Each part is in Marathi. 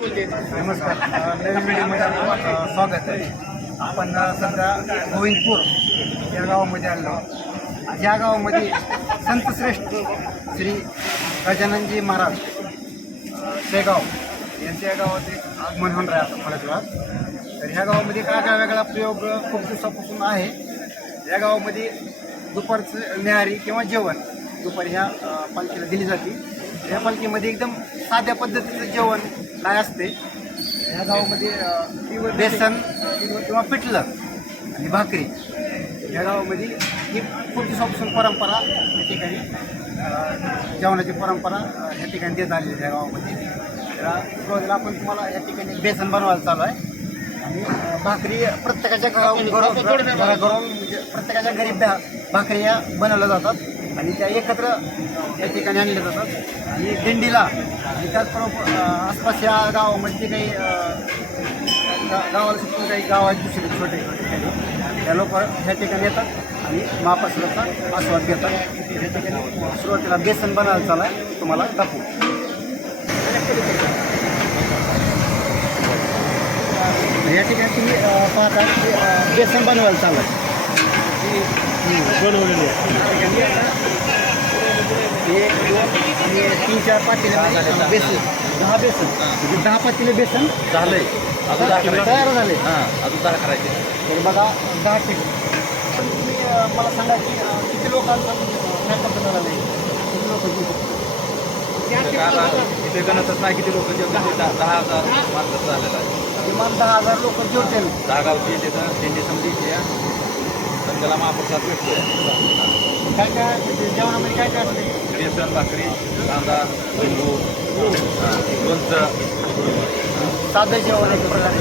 नमस्कार. नवीन व्हिडिओमध्ये आपलं स्वागत आहे. आपण सध्या गोविंदपूर या गावामध्ये आलो या गावामध्ये संतश्रेष्ठ श्री गजाननजी महाराज शेगाव यांच्या या गावात एक आगमन होणार आहे आता थोड्याच तर ह्या गावामध्ये काय काय वेगळा प्रयोग खूप दिवसापासून आहे? या गावामध्ये दुपारचं न्याहारी किंवा जेवण दुपारी ह्या पालखीला दिली जाते. या पालखीमध्ये एकदम साध्या पद्धतीचं जेवण काय असते. या गावामध्ये बेसन किंवा पिठलं आणि भाकरी. या गावामध्ये ही खूप दिवसापासून परंपरा या ठिकाणी जेवणाची परंपरा या ठिकाणी देत आलेली आहे या गावामध्ये. सुरुवातीला आपण तुम्हाला या ठिकाणी बेसन बनवायला चालू आहे. आणि भाकरी प्रत्येकाच्या घरावरून घराघरून म्हणजे प्रत्येकाच्या घरी भाकरी या बनवल्या जातात. आणि त्या एकत्र या ठिकाणी आणल्या जातात. आणि दिंडीला आणि त्याचबरोबर आसपास या गावामध्ये काही गा- गावाला सुटून काही गाव आहेत दुसरे छोटे त्या लोक ह्या ठिकाणी येतात आणि महाप्रसादाचा आस्वाद घेतात. या ठिकाणी सुरुवातीला बेसन बनवायला चालू आहे. तुम्हाला दाखवू. या ठिकाणी तुम्ही पाहता की बेसन बनवायला चालू आहे. बनवलेले एक दोन तीन चार पातेले म्हणजे बेसन दहा बेसन म्हणजे दहा पातेले बेसन झालंय अजून दहा करायचे तयार झाले हाँ अजून दहा करायचे तर बघा हज़ार मात्र झालेला हज़ार लोक जेवतील दहा गावची तिथं दिंडी समजी त्याला बेसन भाकरी कांदा लिंबू लोणचं साधं जेवण आहे प्रकारे.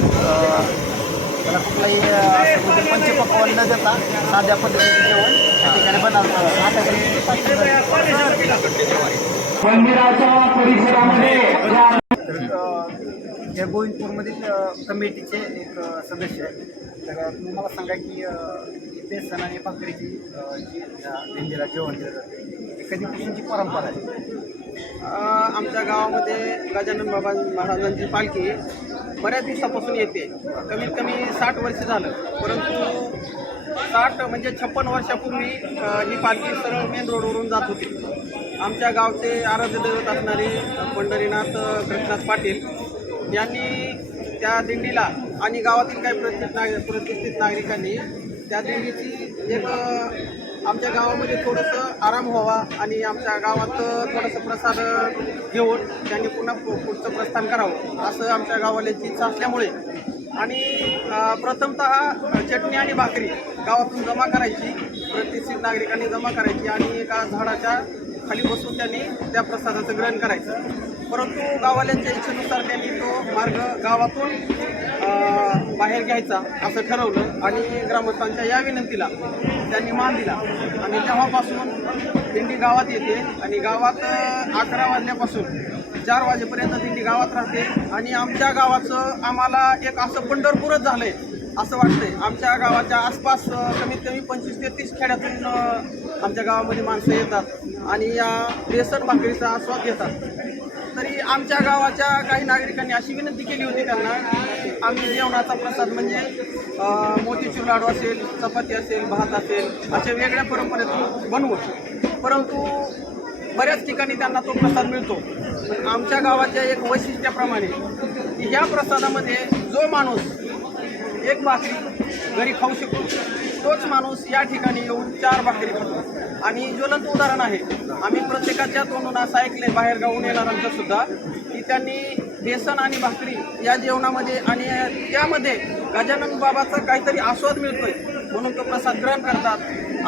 त्याला कुठलाही म्हणजे पंचपक्वान न देता साध्या पद्धतीचं जेवण त्या ठिकाणी मंदिराच्या परिसरामध्ये या गोविंदपूरमधील कमिटीचे एक सदस्य आहे तर तुम्ही मला सांगा की बेसन आणि भाकरीची जी या दिंडीला जेवण दिलं जाते. कधीपासूनची परंपरा आहे? आमच्या गावामध्ये गजानन बाबा महाराजांची पालखी बऱ्याच दिवसापासून येते. कमीत कमी साठ वर्ष झालं. परंतु साठ म्हणजे छप्पन वर्षापूर्वी ही पालखी सरळ मेन रोडवरून जात होती. आमच्या गावचे आराध्य दैवत असणारे पंढरीनाथ कृष्णनाथ पाटील यांनी त्या दिंडीला आणि गावातील काही प्रतिष्ठित नाग प्रतिष्ठित नागरिकांनी त्या दिंडीची एक आमच्या गावामध्ये थोडंसं आराम व्हावा आणि आमच्या गावात थोडंसं प्रसाद घेऊन त्यांनी पुन्हा पु- पुढचं प्रस्थान करावं असं आमच्या गावाल्याची इच्छा असल्यामुळे. आणि प्रथमत प्रथमतः चटणी आणि भाकरी गावातून जमा करायची प्रतिष्ठित नागरिकांनी जमा करायची आणि एका झाडाच्या खाली बसून त्यांनी त्या प्रसादाचं ग्रहण करायचं. परंतु गावाल्यांच्या इच्छेनुसार त्यांनी तो मार्ग गावातून बाहेर घ्यायचा असं ठरवलं आणि ग्रामस्थांच्या या विनंतीला त्यांनी मान दिला. आणि तेव्हापासून दिंडी गावात येते आणि गावात अकरा वाजल्यापासून चार वाजेपर्यंत दिंडी गावात राहते. आणि आमच्या गावाचं आम्हाला एक असं पंढरपूरच झालं आहे असं वाटतंय. आमच्या गावाच्या आसपास कमीत कमी पंचवीस ते तीस खेड्यातून आमच्या गावामध्ये माणसं येतात आणि या बेसन भाकरीचा आस्वाद घेतात. तरी आमच्या गावाच्या काही नागरिकांनी अशी विनंती केली होती त्यांना आम्ही जेवणाचा प्रसाद म्हणजे मोतीचूर लाडू असेल चपाती असेल भात असेल अशा वेगळ्या परंपरेतून बनवू परंतु बऱ्याच ठिकाणी त्यांना तो प्रसाद मिळतो. आमच्या गावाच्या एक वैशिष्ट्याप्रमाणे की या प्रसादामध्ये जो माणूस एक भाकरी घरी खाऊ शकतो तोच माणूस या ठिकाणी येऊन चार भाकरी खातो. आणि ज्वलंत उदाहरण आहे आम्ही प्रत्येकाच्या तोंडून असं ऐकले बाहेर गावून येणाऱ्यांचं सुद्धा की त्यांनी बेसन आणि भाकरी या जेवणामध्ये आणि त्यामध्ये गजानन बाबाचा काहीतरी आस्वाद मिळतोय म्हणून तो प्रसाद ग्रहण करतात.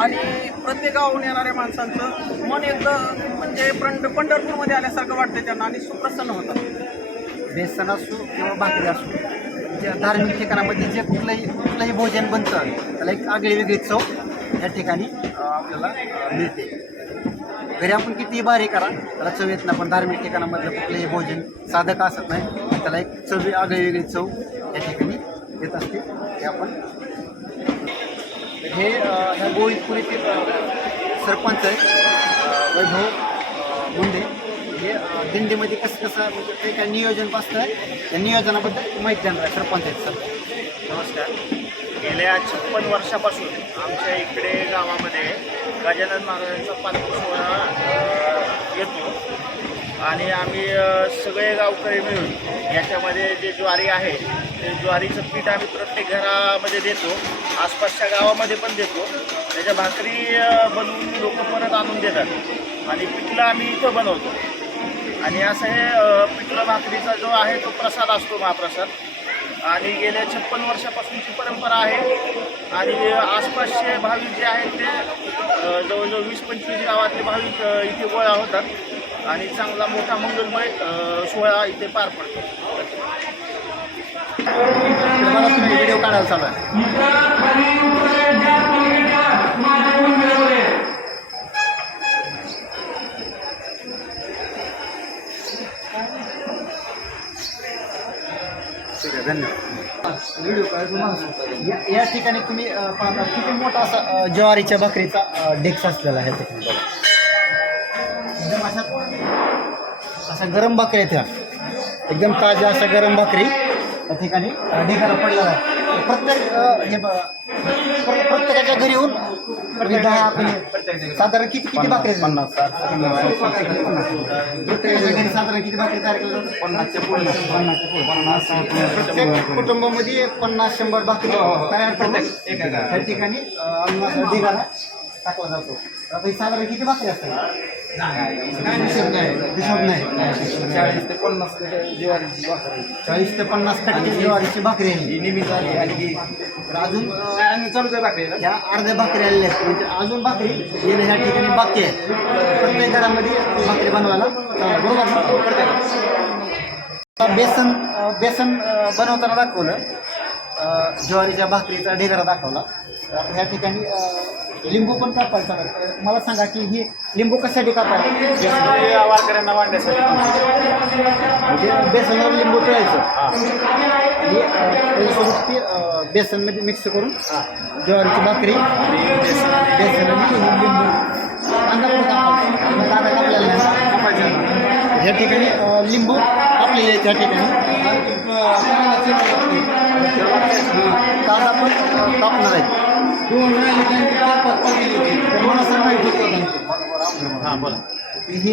आणि प्रत्येकाहून येणाऱ्या माणसांचं मन एकदम म्हणजे पंढ पंढरपूरमध्ये आल्यासारखं वाटतं त्यांना आणि सुप्रसन्न होतात. बेसन असो किंवा भाकरी असो जे धार्मिक ठिकाणामध्ये जे कुठलंही कुठलंही भोजन बनतं त्याला एक आगळी वेगळी चव या ठिकाणी आपल्याला मिळते. घरी आपण कितीही भारी करा. त्याला चव येत नाही पण धार्मिक ठिकाणामधलं कुठलंही भोजन साधं का असत नाही. त्याला एक चव आगळी वेगळी चव या ठिकाणी येत असते. हे आपण हे ह्या गोविंदपुरीतील सरपंच आहेत वैभव मुंडे. म्हणजे दिंडीमध्ये कसं कसं म्हणजे ते काही नियोजन आहे त्या नियोजनाबद्दल माहिती देणार आहे सरपंच आहेत सर. नमस्कार. गेल्या छप्पन वर्षापासून आमच्या इकडे गावामध्ये गजानन महाराजांचा पालखी सोहळा अ, येतो. आणि आम्ही अ, सगळे गावकरी मिळून याच्यामध्ये जे ज्वारी आहे ते ज्वारीचं पीठ आम्ही प्रत्येक घरामध्ये देतो. आसपासच्या गावामध्ये पण देतो. त्याच्या भाकरी अ, बनवून लोक परत आणून देतात. आणि पिठलं आम्ही इथं बनवतो. आणि असं हे अ, पिठलं भाकरीचा जो आहे तो प्रसाद असतो महाप्रसाद. आणि गेल्या छप्पन वर्षापासूनची परंपरा आहे. आणि आसपासचे भाविक जे आहेत ते जवळजवळ वीस पंचवीस गावातले भाविक इथे गोळा होतात. आणि चांगला मोठा मंगलमय सोहळा इथे पार पडतो. व्हिडिओ काढायला चालू आहे ठीक आहे धन्यवाद या- या ठिकाणी तुम्ही पाहता किती मोठा असा ज्वारीच्या भाकरीचा डेक्स असलेला आहे ठिकाणी एकदम असा गरम भाकरी आहे त्या. एकदम ताज्या अशा गरम भाकरी त्या ठिकाणी ढेकाला पडलेला आहे. प्रत्येक हे प्रत्येकाच्या घरी येऊन दहा पंधरा- साधारण किती किती भाकरी पन्नास साधारण किती भाकरी तयार जातात? प्रत्येक कुटुंबामध्ये पन्नास शंभर भाकरी तयार करून त्या ठिकाणी टाकला जातो. आता ही साधारण किती भाकरी असतात हिशोब नाही. चाळीस ते पन्नास ज्वारीची भाकरी चाळीस ते पन्नास टक्के ज्वारीची भाकरी आहे. निमी झाली आणि ही तर अजून चालूच आहे भाकरी ह्या अर्ध्या भाकरी आलेल्या आहेत. म्हणजे अजून भाकरी येणं ह्या ठिकाणी बाकी आहे. प्रत्येक घरामध्ये भाकरी बनवायला. बरोबर ना? आता बेसन बेसन बनवताना दाखवलं. ज्वारीच्या भाकरीचा ढेगरा दाखवला. ह्या ठिकाणी लिंबू पण कापायचा मला सांगा की ही लिंबू कशासाठी कापायला? वारकऱ्यांना वाढण्यासाठी म्हणजे बेसनवर लिंबू पिळायचं आणि अ, त्याच्यासोबत ते अ, बेसनमध्ये मिक्स करून ज्वारीची भाकरी बेसन आणि लिंबू कांदा पण कापायचा. कांदा कापलेला नाही. ह्या ठिकाणी अ, लिंबू कापलेले आहेत त्या ठिकाणी कांदा पण अ, कापणार आहेत तर मला सांगा हां बोला। हे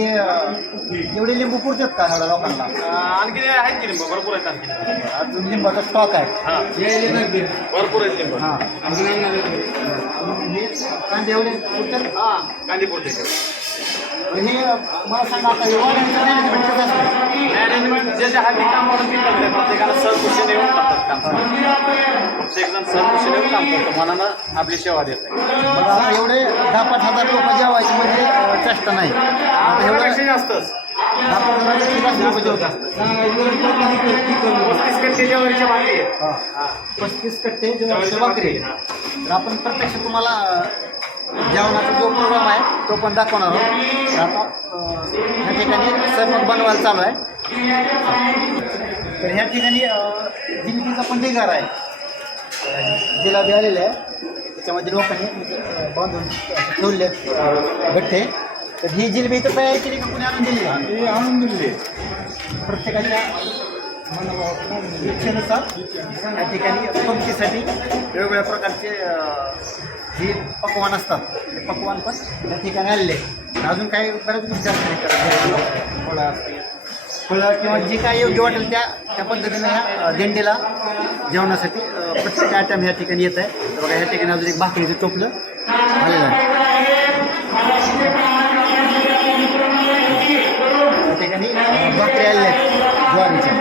एवढे लिंबू पुरतात का एवढ्या लोकांना? आणखी आहेत की लिंबू? भरपूर आहेत आणखी. अजून लिंबाचा स्टॉक आहे. हां. भरपूर आहेत लिंबू. हां. हे कांदे एवढे पुरतात? हां कांदी पुरते आणि हे मला सांगा आता हे वाड्यांचं मॅनेजमेंट कसं असतं मॅनेजमेंट जे जे हाती कामावर ती करते प्रत्येकाला सहकुशीने येऊन करतात काम. प्रत्येक जण सहकुशीने येऊन काम करतो मनानं आपली सेवा देत आहे. बघा एवढे दहा पाच हजार लोक जेवायचे म्हणजे अ, चेष्टा नाही. आता एवढं त्यापेक्षा जास्तच. दहा पाच हजार जास्त लोक जेवतात पस्तीस कट्टे जेवारीच्या भाकरी हां. पस्तीस कट्टे जेवणाची भाकरी तर आपण प्रत्यक्ष तुम्हाला अ, जेवणाचा जो प्रोग्राम आहे तो पण दाखवणार आहोत. तर आता अ, ठिकाणी स्वयंपाक बनवायला चालू आहे. तर ह्या ठिकाणी जिलबीचा पण ढिगार आहे. जिलाबी आलेले आहे. त्याच्यामध्ये लोकांनी म्हणजे, बांधून ठेवले गठ्ठे. तर ही जिलबी इथं तयार केली का? कोणी आणून दिली? का? आणून दिले. प्रत्येकाच्या इच्छेनुसार या ठिकाणी पंक्तीसाठी वेगवेगळ्या प्रकारचे जे पकवान असतात. ते पकवान पण या ठिकाणी आलेले. अजून काही बऱ्याच गोष्टी असतात. असतील फळं किंवा जे काही योग्य वाटेल त्या त्या पद्धतीने ह्या देंडेला दिंडीला जेवणासाठी प्रत्येक आयटम ह्या ठिकाणी येत आहे. बघा या ठिकाणी अजून एक भाकरीचं टोपलं आलेलं आहे. त्या ठिकाणी भाकरी आलेल्या आहेत ज्वारीच्या.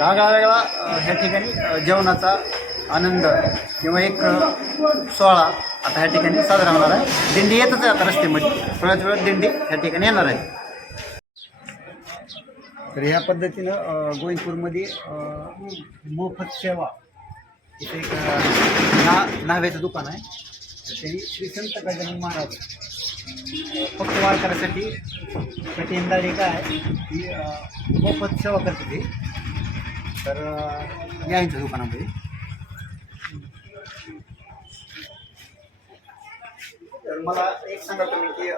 वेगळा वेगळा ह्या ठिकाणी जेवणाचा आनंद किंवा एक सोहळा आता ह्या ठिकाणी साजरा होणार आहे. दिंडी येतच आहे आता रस्त्यामध्ये. थोड्याच वेळात दिंडी ह्या ठिकाणी येणार आहे. तर ह्या पद्धतीनं गोविंदपूरमध्ये मोफत सेवा. इथे एक ना नाव्याचं दुकान आहे. तर त्यांनी श्री संत गजानन महाराज. फक्त वारकऱ्यासाठी कठीणदारी काय आहे. की मोफत सेवा करते ते. तर यांच्या दुकानामध्ये. तर मला एक सांगा तुम्ही की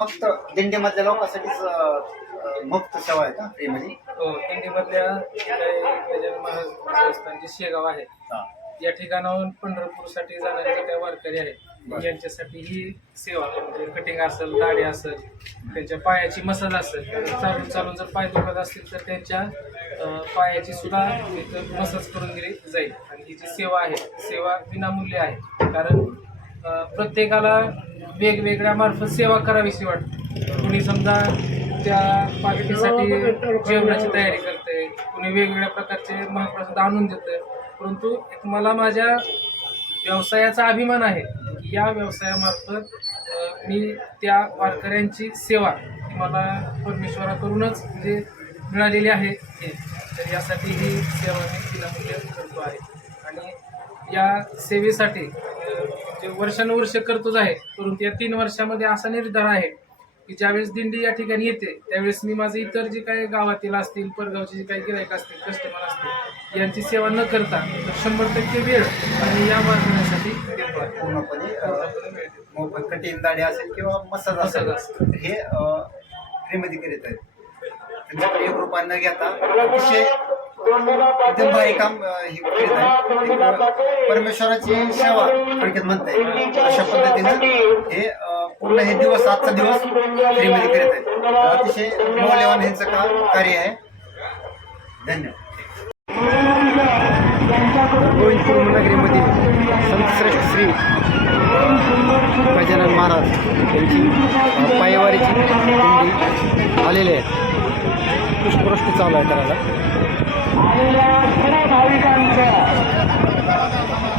फक्त दिंडीमधल्या लोकांसाठीच मुक्त सेवा आहे का फ्रीमध्ये? हो दिंडीमधल्या गजानन महाराज संस्थान जे शेगाव आहे. या ठिकाणाहून पंढरपूरसाठी जाणारे जे काही वारकरी आहेत. यांच्यासाठी ही सेवा म्हणजे कटिंग असेल दाढी असेल त्यांच्या पायाची मसाज असेल चालून चालून जर पाय दुखत असतील तर त्यांच्या पायाची सुद्धा इथं मसाज करून दिली जाईल. आणि ही जी सेवा आहे सेवा विनामूल्य आहे. कारण प्रत्येकाला वेगवेगळ्या मार्फत सेवा करावीशी वाटते. कुणी समजा त्या पार्टीसाठी जेवणाची तयारी करते कुणी वेगवेगळ्या प्रकारचे महाप्रसाद आणून देते परंतु एक मला माझ्या व्यवसायाचा अभिमान आहे की या व्यवसायामार्फत मी त्या वारकऱ्यांची सेवा मला परमेश्वराकडूनच म्हणजे मिळालेली आहे तर यासाठी ही सेवा मी मूल्य करतो आहे. आणि या सेवेसाठी जे वर्षानुवर्ष करतोच आहे परंतु या तीन वर्षामध्ये असा निर्धार आहे की ज्यावेळेस दिंडी या ठिकाणी येते त्यावेळेस मी माझे इतर जे काही गावातील असतील परगावचे जे काही गिरायक असतील कस्टमर असतील यांची सेवा न करता तर शंभर टक्के वेळ आणि या आहे पूर्णपणे कटिंग दाढी असेल किंवा मसाज असेल हे फ्रीमध्ये करीत आहेत. त्यांच्याकडे एक रुपया न घेता अतिशय एकदम भारी काम हे करीत अं, परमेश्वराची सेवा थोडक्यात म्हणता. येईल अशा पद्धतीनं हे पूर्ण हे दिवस आजचा दिवस फ्रीमध्ये करीत आहेत अतिशय मौल्यवान ह्यांचं काम कार्य आहे. धन्यवाद. गोविंदपूर नगरीमध्ये संतश्रेष्ठ श्री गजानन महाराज यांची पायवारीची आलेली आहे. पुष्पवृष्टी चालू आहे करायला.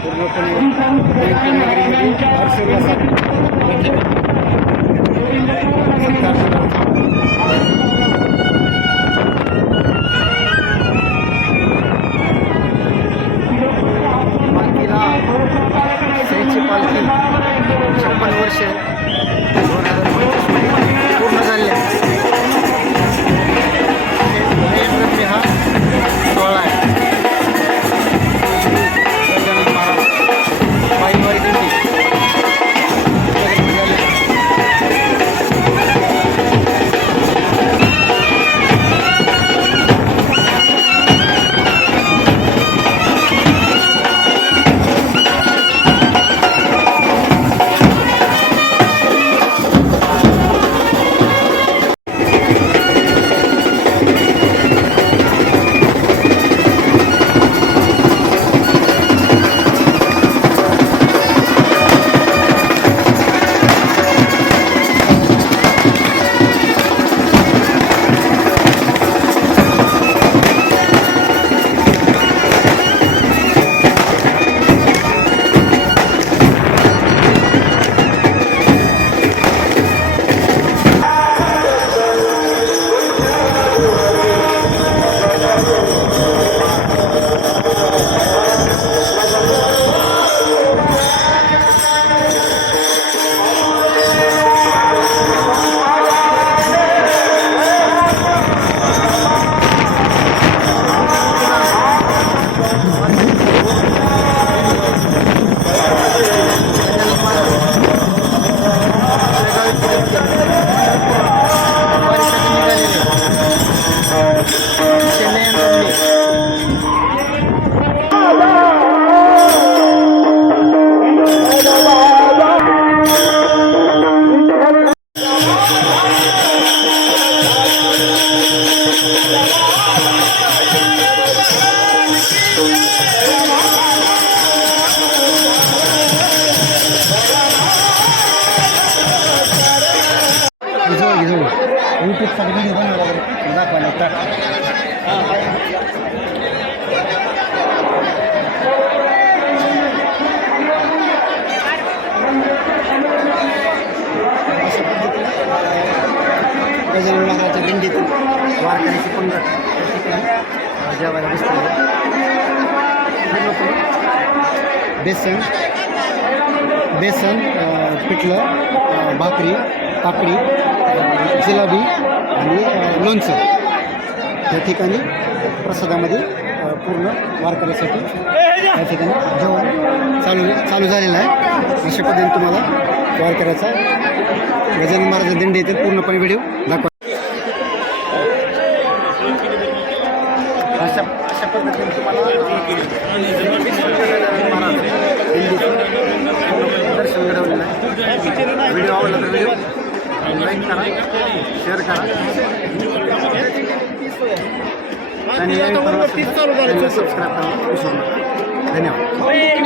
पूर्णपणे गोविंदपूर नगरीमध्ये हर्षोल्लासात या पद्धतीने गजानन दिंडीतून वारकऱ्याची पंगत त्या ठिकाणी जेवायला बसलेली बेसन बेसन पिठलं भाकरी काकडी अ, जिलाबी आणि लोणचं या ठिकाणी प्रसादामध्ये अ, पूर्ण वारकऱ्यासाठी त्या ठिकाणी जेवण चालू चालू झालेलं आहे. अशा पद्धतीने तुम्हाला वारकऱ्याचा गजानन महाराज दिंडी येतील पूर्णपणे व्हिडिओ दाखवा. अशा अशा पद्धतीने तुम्हाला गजानन महाराज दिंडीचं दर्शन घडवलेलं आहे. व्हिडिओ आवडला तर व्हिडिओ लाईक करा शेअर करा. आणि सबस्क्राईब करायला विसरू नका. धन्यवाद